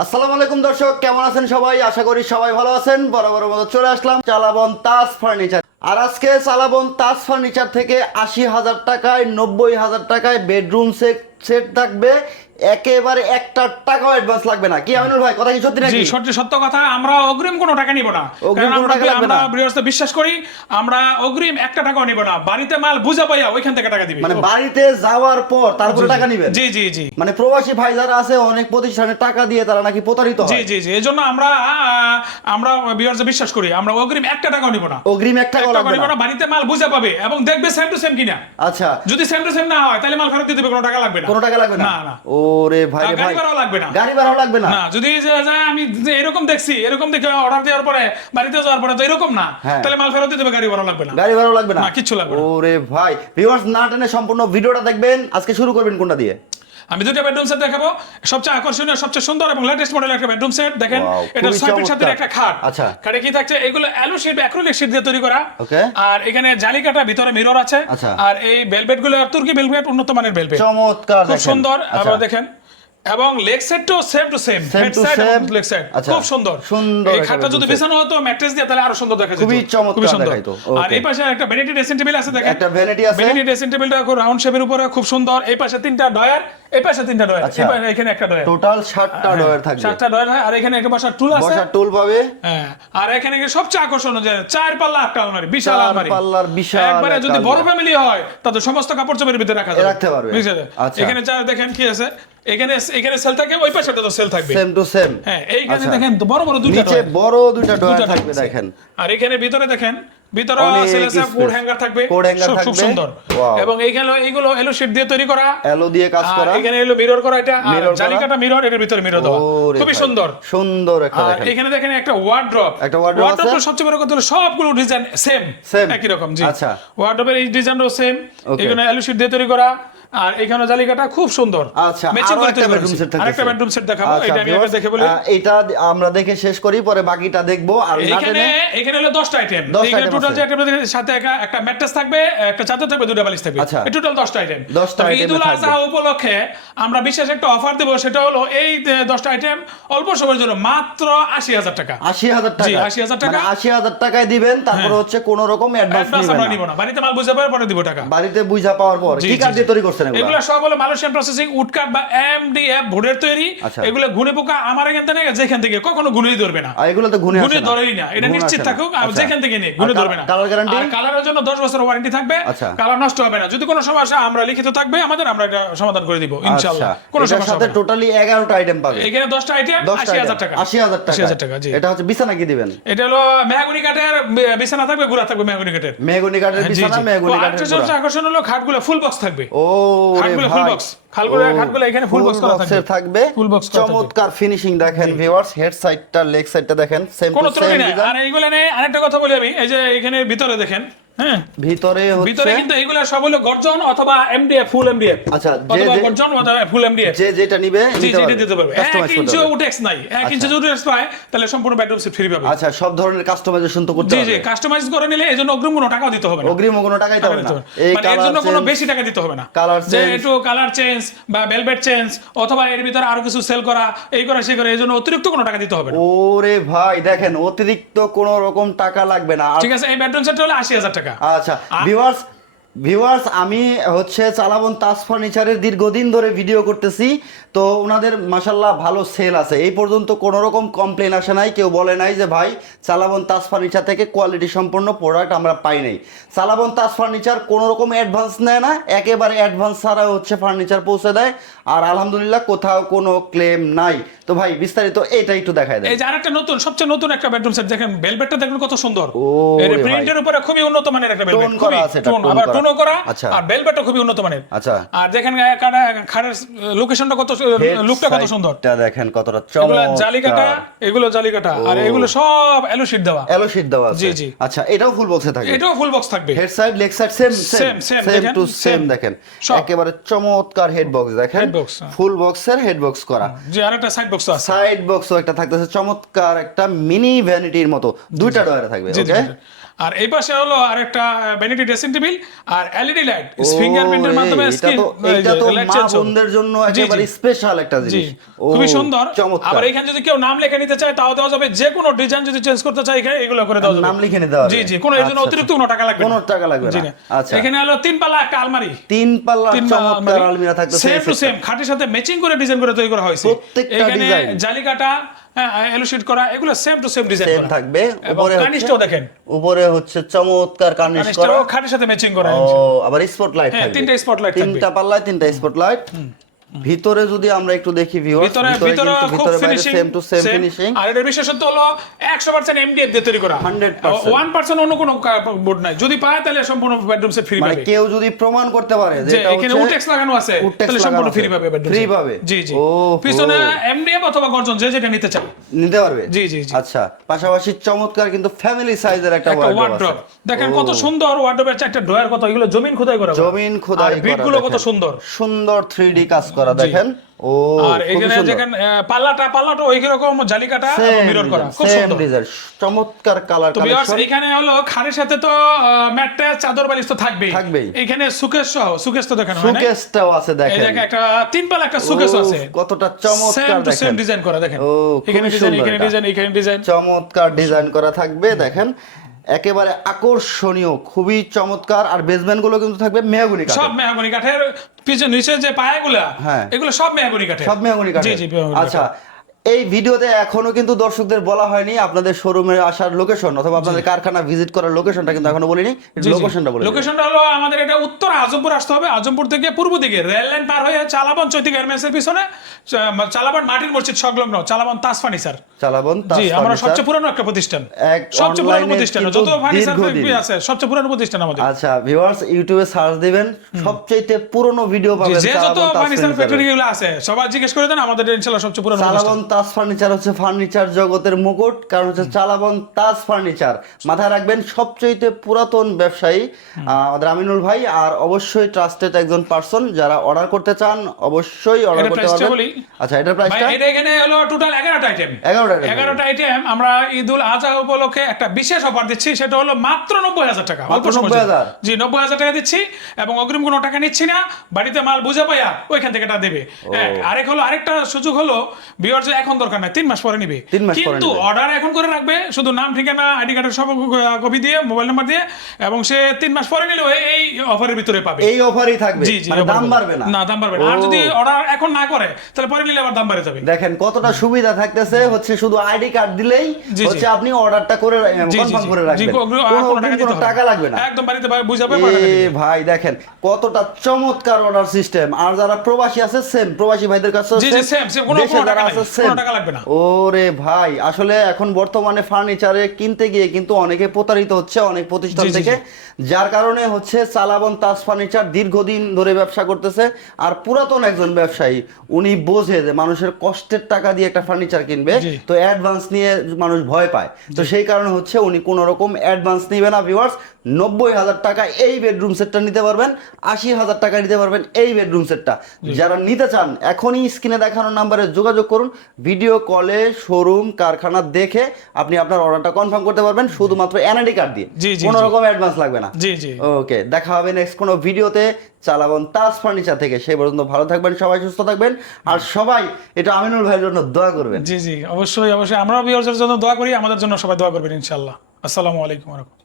আসসালামু আলাইকুম দর্শক, কেমন আছেন সবাই? আশা করি সবাই ভালো আছেন। বরাবর মতো চলে আসলাম চালাবন তাজ ফার্নিচার। আর আজকে চালাবন তাজ ফার্নিচার থেকে আশি হাজার টাকায়, নব্বই হাজার টাকায় বেডরুম সেট সেট থাকবে। একেবারে একটা টাকাও অ্যাডভান্স লাগবে না। কি আমিনুল ভাই কথা কি সত্যি জি নাকি সত্যি সত্য কথা আমরা অগ্রিম কোনো টাকা নিব না। কারণ আমরা আমরা না। বৃহস্পতি বিশ্বাস করি আমরা অগ্রিম একটা টাকাও নিব না। বাড়িতে মাল বুঝা পাইয়া ওইখান থেকে টাকা দিবি। মানে বাড়িতে যাওয়ার পর তারপরে টাকা নিবেন? জি জি জি। মানে প্রবাসী ভাই যারা আছে অনেক প্রতিষ্ঠানে টাকা দিয়ে তারা নাকি প্রতারিত হয়? জি জি। এই জন্য আমরা আমরা বিহার্সে বিশ্বাস করি আমরা অগ্রিম একটা টাকাও নিব না। অগ্রিম এক টাকাও একটা লাগবে নিব না। বাড়িতে মাল বুঝা পাবে এবং দেখবে সেম টু সেম কিনা। আচ্ছা। যদি সেম টু সেম না হয় তাহলে মাল ফেরত দিতে কোনো টাকা লাগবে না। কোনো টাকা লাগবে না? না না। ওরে ভাই ভাই। লাগবে না। গাড়ি ভাড়াও লাগবে না? যদি আমি এরকম দেখছি এরকম দেখে অর্ডার দেওয়ার পরে বাড়িতে যাওয়ার পরে তো এরকম না হ্যাঁ। তাহলে মাল ফেরত দিতে গাড়ি ভাড়া লাগবে না। গাড়ি ভাড়াও লাগবে না? কিছু লাগবে ওরে ভাই ভিউয়ার্স না টেনে সম্পূর্ণ ভিডিওটা দেখবেন আজকে শুরু করবেন কোনটা দিয়ে? আমি দুটো বেডরুম সেট দেখাবো। সবচেয়ে আকর্ষণীয় সবচেয়ে সুন্দর এবং লেটেস্ট মডেল একটা বেডরুম সেট দেখেন এটা ছয় ফিট সাথে একটা খাট। আচ্ছা। খাটে কি থাকছে? এগুলো অ্যালু শিট অ্যাক্রিলিক শিট দিয়ে তৈরি করা। Okay. আর এখানে জালিকাটা ভিতরে মিরর আছে। আচ্ছা। আর এই বেলভেটগুলো তুর্কি বেলভেট উন্নত মানের বেলভেট চমৎকার খুব সুন্দর। আচ্ছা। আবার দেখেন এবং leg সেটটাও same to same head side এবং লেগ সাইড আচ্ছা। খুব সুন্দর। সুন্দর এই খাটটা যদি। বিছানো হতো ম্যাট্রেস দিয়ে তাহলে আরও সুন্দর দেখা যেত। খুবই চমৎকার খুবই সুন্দর দেখাইতো। আর এই পাশে একটা ভ্যানিটি ড্রেসিং টেবিল আছে দেখেন। একটা vanity আছে। ভ্যানিটি ড্রেসিং টেবিলটা খুব রাউন্ড শেপের উপরে খুব সুন্দর। এই পাশে তিনটা ডয়ার এই পাশে তিনটা ডয়ার আচ্ছা। এই পাশে এখানে একটা ডয়ার টোটাল ষাটটা ডয়ার থাকবে। সাতটা ডয়ার হয় আর এখানে একটা বসার টুল আছে। বসার টুল পাবে। হ্যাঁ আর এখানে কি সবচেয়ে আকর্ষণ যে চার পাল্লা একটা আলমারি বিশাল চার পাল্লার বিশাল একবারে যদি বড় ফ্যামিলি হয় তাদের সমস্ত কাপড় চোপড়ের ভিতরে রাখা যাবে। রাখতে পারবে। আচ্ছা। এখানে যা দেখেন কি আছে এখানে এখানে সেল থাকে ওই পাশে তো সেল থাকবে। সেম টু সেম হ্যাঁ এইখানে আচ্ছা। দেখেন তো বড় বড় দুইটা নিচে বড় দুইটা ডয়ার থাকবে দেখেন। আর এখানে ভিতরে দেখেন ভিতরে অনেক কোড হ্যাঙ্গার থাকবে। কোড হ্যাঙ্গার থাকবে। খুব- সুন্দর। এবং এইখানে এইগুলো এলো শিট দিয়ে তৈরি করা। এলো দিয়ে কাজ করা। এখানে এলো মিরর করা এটা। জালিকাটা মিরর এর ভিতরে মিরর দেওয়া। খুবই সুন্দর। সুন্দর একটা দেখেন। এখানে দেখেন একটা ওয়ার্ড্রপ একটা wardrobe আছে। সবচেয়ে বড় কথা হলো সবগুলো ডিজাইন সেম। একই রকম জি। আচ্ছা। ওয়ার্ড্রপের এই ডিজাইনটাও সেম এখানে এলো শিট দিয়ে তৈরি করা। আর এখানে জালিকাটা খুব সুন্দর। আচ্ছা বেডরুম সেট আরেকটা বেডরুম সেট দেখাবো এটা আমি আগে দেখে বলি। এটা আমরা দেখে শেষ করি পরে বাকিটা দেখব আর এখানে এখানে হলো 10টা আইটেম এখানে টোটাল যে আইটেম সাথে একটা- একটা ম্যাট্রেস থাকবে একটা চাদর থাকবে দুটো বালিশ থাকবে। আচ্ছা। এই টোটাল 10টা আইটেম 10টা item এ ঈদুল উপলক্ষে আমরা বিশেষ একটা অফার দেব সেটা হলো এই 10টা আইটেম অল্প সময়ের জন্য মাত্র 80000 টাকা। আশি হাজার টাকা। জি, 80,000 টাকা। মানে আশি হাজার টাকায় দিবেন তারপর হ্যাঁ। হচ্ছে কোন রকম অ্যাডভান্স না। বাড়িতে মাল বুঝে পাওয়ার পরে দিব টাকা। বাড়িতে বুঝা পাওয়ার পর। কি কাজ তৈরি করছেন এগুলো? সব হলো মালয়েশিয়ান প্রসেসিং উডকাট বা এমডিএফ বোর্ডের তৈরি। আচ্ছা। এগুলো ঘুনে পোকা আমার এখান থেকে যেখান থেকে কখনো ঘুনেই ধরবে না। আর এগুলো তো গুনে গুনে ধরেই না। এটা নিশ্চিত থাকুক আর যেখান থেকে নিয়ে গুনে ধরবে না। কালার গ্যারান্টি আর কালারের জন্য 10 বছর ওয়ারেন্টি থাকবে আচ্ছা। কালার নষ্ট হবে না। যদি কোনো সমস্যা আমরা লিখিত থাকবে আমাদের আমরা এটা সমাধান করে দিব ইনশাআল্লাহ। কোনো আচ্ছা, সমস্যা সাথে টোটালি এগারোটা আইটেম পাবে। এখানে 10টা আইটেম 80000 টাকা। আশি হাজার টাকা। 80,000 টাকা জি। এটা হচ্ছে বিছানা কি দিবেন? এটা হলো মেহগনি কাঠের বিছানা থাকবে গুড়া থাকবে মেহগনি কাঠের। মেহগনি কাঠের বিছানা জি। মেহগনি কাঠের আকর্ষণ হলো খাটগুলো ফুল বক্স থাকবে। ও এখানে করা থাকবে। চমৎকার ফিনিশিং দেখেন ভিউয়ার্স হেড সাইডটা লেগ সাইডটা দেখেন সেম কোনো টু ত্রুটি সেম আর এইগুলো নেই আরেকটা কথা বলি আমি। এই যে এখানে ভিতরে দেখেন হ্যাঁ। ভিতরে ভিতরে কিন্তু এগুলো সব হলো গর্জন অথবা এমডিএফ ফুল এমডিএফ আচ্ছা, যে- যে- গর্জন অথবা ফুল এমডিএফ যে যেটা নিবে জি দিতে পারবে। এক ইঞ্চি উটেক্স নাই। এক ইঞ্চি যদি উটেক্স পায় তাহলে সম্পূর্ণ বেডরুম সেট ফ্রি পাবে। আচ্ছা সব ধরনের কাস্টমাইজেশন তো করতে জি জি কাস্টমাইজ করে নিলে এই জন্য অগ্রিম কোনো টাকাও দিতে হবে না। অগ্রিম কোনো টাকাই টাকা হবে দিতে হবে না। এই মানে এর জন্য কোনো বেশি টাকা দিতে হবে না। Colour যে একটু কালার চেঞ্জ বা ভেলভেট চেঞ্জ অথবা এর ভিতরে আরও কিছু সেল করা এই করা সেই করা এই জন্য অতিরিক্ত কোনো টাকা দিতে হবে না। ওরে ভাই দেখেন অতিরিক্ত কোন রকম টাকা লাগবে না। ঠিক আছে এই বেডরুম সেটটা হলো আশি হাজার টাকা। আচ্ছা ভিউয়ার্স ভিউয়ার্স আমি হচ্ছে চালাবন তাজ ফার্নিচারের দীর্ঘদিন ধরে ভিডিও করতেছি। তো ওনাদের মাসাল্লাহ ভালো সেল আছে। এই পর্যন্ত কোনো রকম কমপ্লেন আসে নাই কেউ বলে নাই যে ভাই চালাবন তাজ ফার্নিচার থেকে কোয়ালিটি সম্পন্ন প্রোডাক্ট আমরা পাই নাই। চালাবন তাজ ফার্নিচার কোনো রকম অ্যাডভান্স নেয় না একেবারে অ্যাডভান্স ছাড়া হচ্ছে ফার্নিচার পৌঁছে দেয়। আর আলহামদুলিল্লাহ কোথাও কোনো ক্লেম নাই। তো ভাই বিস্তারিত এটা একটু দেখায় দেয় এই যে আরেকটা নতুন সবচেয়ে নতুন একটা বেডরুম সেট দেখেন বেলভেটটা দেখুন কত সুন্দর। ও এর প্রিন্টের উপরে খুবই উন্নত মানের একটা Tone করা আছে এটা, টোন আবার করা। করা আচ্ছা। আর বেলভেটটা খুবই উন্নত মানের। আচ্ছা। আর দেখেন খাড়ের লোকেশনটা কত লুকটা কত সুন্দর। এটা দেখেন কতটা চমৎকার। জালিকাটা এগুলো আর এগুলো সব এলো শীট দেওয়া। এলো শীট দেওয়া জি, জি। আচ্ছা এটাও ফুল বক্সে থাকে? এটাও ফুল বক্স থাকবে। Head side leg side same same same to same দেখেন একেবারে চমৎকার হেড বক্স দেখেন। ফুল বক্সের হেড বক্স করা। যে আরেকটা সাইড বক্স আছে। সাইড বক্সও একটা থাকতেছে চমৎকার একটা মিনি ভ্যানিটির মতো। দুইটা ডয়ারে থাকবে জি, জি, ওকে জি। আর এই পাশে হলো আরেকটা ভ্যানিটি ড্রেসিং টেবিল আর এলইডি লাইট ফিঙ্গারপ্রিন্টের মাধ্যমে এই, এটা তো মা বোনদের জন্য একেবারে স্পেশাল একটা জিনিস। খুবই সুন্দর। আবার এখানে যদি কেউ নাম লেখে নিতে চায় তাও দেওয়া যাবে। যে কোনো ডিজাইন যদি চেঞ্জ করতে চায় এখানে এগুলো করে দেওয়া যাবে। নাম লিখে নিতে হবে। জি জি কোনো এর জন্য আচ্ছা, অতিরিক্ত কোনো টাকা লাগবে কোনো টাকা লাগবে না। আচ্ছা। এখানে হলো তিন পাল্লা একটা আলমারি। তিন পাল্লা তিন চমৎকার আলমিরা। থাকতেছে সেম টু সেম খাটের সাথে ম্যাচিং করে ডিজাইন করে তৈরি করা হয়েছে। প্রত্যেকটা এখানে design। জালিকাটা এলো শিট করা এগুলো same to same design same থাকবে। উপরে কার্নিশটাও দেখেন। উপরে হচ্ছে চমৎকার কার্নিশ করা। কার্নিশটাও খাটের সাথে ম্যাচিং করা ও আবার স্পটলাইট হ্যাঁ, থাকবে। তিনটা স্পটলাইট থাকবে। তিনটা পাল্লায় তিনটা স্পটলাইট ভিতরে যদি আমরা একটু দেখি ভিউয়ার্স ভিতরে ভিতরে খুব finishing same to same finishing আর এটার বিশেষত্ব হলো 100% এমডিএফ দিয়ে তৈরি করা। 100% 1% অন্য কোনো বোর্ড নাই। যদি পায় তাহলে সম্পূর্ণ বেডরুম সেট ফ্রি মানে কেউ যদি প্রমাণ করতে পারে যে যে এটা এখানে উটেক্স লাগানো আছে তাহলে সম্পূর্ণ ফ্রি পাবে বেডরুম Free পাবে? জি জি। পিছনে এমডিএফ অথবা গর্জন যে যেটা নিতে চায়। নিতে পারবে? জি, জি, জি। আচ্ছা পাশাপাশি চমৎকার কিন্তু ফ্যামিলি সাইজের একটা ওয়ার্ডরোব দেখেন কত সুন্দর ওয়ার্ড্রপের চারটা ড্রয়ার কত এগুলো জমিন খোদাই করা। জমিন খোদাই করা বিটগুলো কত। সুন্দর। সুন্দর 3D কাজ করা। দেখেন? ও আর এখানে যেখানে পাল্লাটা পাল্লাটা ওই রকম Same মিরর করা। খুব সুন্দর। চমৎকার কালার কালেকশন এখানে হলো খাটের সাথে তো ম্যাটটা চাদর বালিশ তো থাকবেই। থাকবেই। এখানে সুকেশ সহ সুকেশ তো দেখানো হয় না সুকেসটাও আছে এই দেখেন। দেখেন একটা তিন পাল একটা সুকেশ আছে। কতটা চমৎকার টু সেম ডিজাইন করা দেখেন। এখানে ডিজাইন এখানে ডিজাইন এখানে ডিজাইন চমৎকার ডিজাইন করা থাকবে দেখেন। একেবারে আকর্ষণীয় খুবই চমৎকার আর বেসমেন্টগুলো কিন্তু থাকবে মেহগুনি সব মেহাগনি কাঠের পিছনে নিচে যে পায়াগুলো হ্যাঁ। এগুলো সব মেহাগনি কাঠের। সব মেহগুনি কাঠের। জি জি আচ্ছা এই ভিডিওতে এখনও কিন্তু দর্শকদের বলা হয়নি আপনাদের শোরুমে আসার লোকেশন অথবা আপনাদের কারখানা ভিজিট করার লোকেশনটা কিন্তু এখনও বলিনি। লোকেশনটা বলে। লোকেশনটা হলো আমাদের এটা উত্তর আজমপুর আসতে হবে। আজমপুর থেকে পূর্ব দিকে রেল লাইন পার হয়ে চালাবন চৈতি গার্মেন্টস এর পিছনে চালাবন মাটির মসজিদ সংলগ্ন চালাবন তাজ ফার্নিচার চালাবন তাজ জি আমরা সবচেয়ে পুরানো একটা প্রতিষ্ঠান। সবচেয়ে পুরানো প্রতিষ্ঠান। যত ফার্নিচার দীর্ঘদিন। আছে? সবচেয়ে পুরানো প্রতিষ্ঠান আমাদের। আচ্ছা ভিউয়ার্স ইউটিউবে সার্চ দিবেন। সবচেয়ে পুরনো ভিডিও পাবেন যে যত ফার্নিচার ফ্যাক্টরি গুলো আছে সবাই জিজ্ঞেস করে দেন আমাদের ইনশাআল্লাহ সবচেয়ে পুরানো চালাবন তাজ ফার্নিচার হচ্ছে ফার্নিচার জগতের মুকুট কারণ হচ্ছে চালাবন তাজ ফার্নিচার মাথায় রাখবেন সবচেয়ে পুরাতন ব্যবসায়ী আমাদের আমিনুল ভাই আর অবশ্যই ট্রাস্টেড একজন পার্সন যারা অর্ডার করতে চান অবশ্যই অর্ডার করতে পারবেন। আচ্ছা এটার ভাই, প্রাইসটা এটা এখানে হলো টোটাল এগারোটা আইটেম 11টা item। এগারোটা আইটেম আমরা ঈদুল আজহা উপলক্ষে একটা বিশেষ অফার দিচ্ছি সেটা হলো মাত্র নব্বই হাজার টাকা অল্প। 90,000? জি নব্বই হাজার টাকা দিচ্ছি এবং অগ্রিম কোনো টাকা নিচ্ছি না বাড়িতে মাল বুঝে পাইয়া ওইখান থেকে এটা দেবে। এক আরেক হলো আরেকটা সুযোগ হলো যে এখন দরকার নাই তিন মাস পরে নিবে। কিন্তু অর্ডার এখন করে রাখবে শুধু নাম ঠিকানা আইডি কার্ডের সব কপি দিয়ে মোবাইল নাম্বার দিয়ে এবং সে তিন মাস পরে নিলেও এই- অফারের ভিতরে পাবে। এই অফারই থাকবে। জি জি মানে দাম বাড়বে না। না দাম বাড়বে না। আর যদি অর্ডার এখন না করে তাহলে পরে নিলে আবার দাম বাড়ে যাবে। দেখেন কতটা সুবিধা থাকতেছে হচ্ছে শুধু আইডি কার্ড দিলেই। হচ্ছে আপনি অর্ডারটা করে কনফার্ম করে রাখবেন। কোনো- টাকা লাগবে না। একদম বাড়িতে বুঝাবে টাকা এ ভাই দেখেন কতটা চমৎকার অর্ডার সিস্টেম আর যারা প্রবাসী আছে সেম প্রবাসী ভাইদের কাছে জি, জি, same, same, কোনো- টাকা আছে। কোনো টাকা লাগবে না। ওরে ভাই আসলে এখন বর্তমানে ফার্নিচারে কিনতে গিয়ে কিন্তু অনেকে প্রতারিত হচ্ছে অনেক প্রতিষ্ঠান থেকে যার কারণে হচ্ছে চালাবন তাজ ফার্নিচার দীর্ঘদিন ধরে ব্যবসা করতেছে আর পুরাতন একজন ব্যবসায়ী উনি বোঝে যে মানুষের কষ্টের টাকা দিয়ে একটা ফার্নিচার কিনবে তো অ্যাডভান্স নিয়ে মানুষ ভয় পায়। তো সেই কারণে হচ্ছে উনি কোনো রকম অ্যাডভান্স নিবে না ভিউয়ার্স নব্বই হাজার টাকা এই বেডরুম সেটটা নিতে পারবেন আশি হাজার টাকা নিতে পারবেন এই বেডরুম সেটটা যারা নিতে চান এখনই স্ক্রিনে দেখানো নাম্বারে যোগাযোগ করুন। ভিডিও কলে শোরুম কারখানা দেখে আপনি আপনার অর্ডারটা কনফার্ম করতে পারবেন শুধুমাত্র এনআইডি কার্ড দিয়ে। কোনো। রকম অ্যাডভান্স লাগবে না। জি জি। ওকে দেখা হবে নেক্সট কোনো ভিডিওতে। চালাবন তাজ ফার্নিচার থেকে। সেই পর্যন্ত ভালো থাকবেন সবাই সুস্থ থাকবেন। আর সবাই এটা আমিনুল ভাইয়ের জন্য দোয়া করবেন। জি জি অবশ্যই অবশ্যই। আমরাও বিয়ার্সের জন্য দোয়া করি আমাদের জন্য সবাই দোয়া করবেন ইনশাআল্লাহ। আসসালামু আলাইকুম ওয়া রাহমাতুল্লাহ।